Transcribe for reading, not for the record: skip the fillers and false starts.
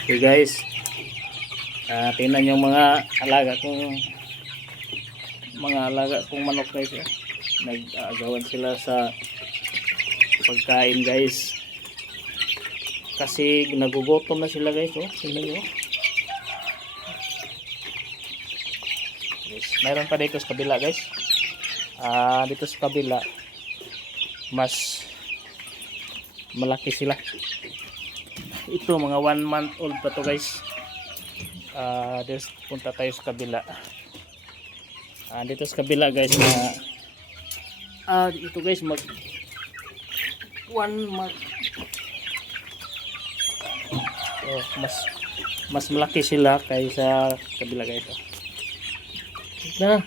Okay guys, tingnan yung mga alaga kong manok guys. Nag-aagawan sila sa pagkain guys. Kasi nagugutom na sila guys. Tingnan nyo. Yes. Mayroon pa dito sa kabila guys. Dito sa kabila mas malaki sila. Ito mga 1 month old pa to guys. Punta tayo sa kabila. Dito sa kabila guys ito guys mag 1 month. Mas malaki sila kaysa kabila guys. Good.